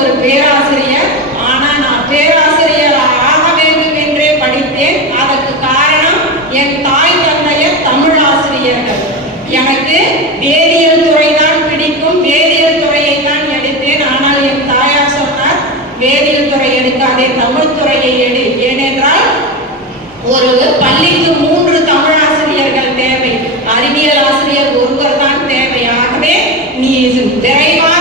ஒரு பேராசிரியர். ஆனா நான் பேராசிரியர் ஆக வேண்டும் என்றே படித்தேன். அதற்கு காரணம் என் தாய் தந்தையர் தமிழ் ஆசிரியர்கள். எனக்கு வேதியியல் துறை தான் பிடிக்கும், வேதியியல் துறையை தான் எடுத்தேன். ஆனால் என் தாயார் சொன்னார், வேதியியல் துறை எடுக்காதே, தமிழ் துறையை எடு. ஏனென்றால் ஒரு பள்ளிக்கு 3 தமிழ் ஆசிரியர்கள் தேவை, அறிவியல் ஆசிரியர் ஒருவர் தான் தேவை. ஆகவே நீ விரைவாக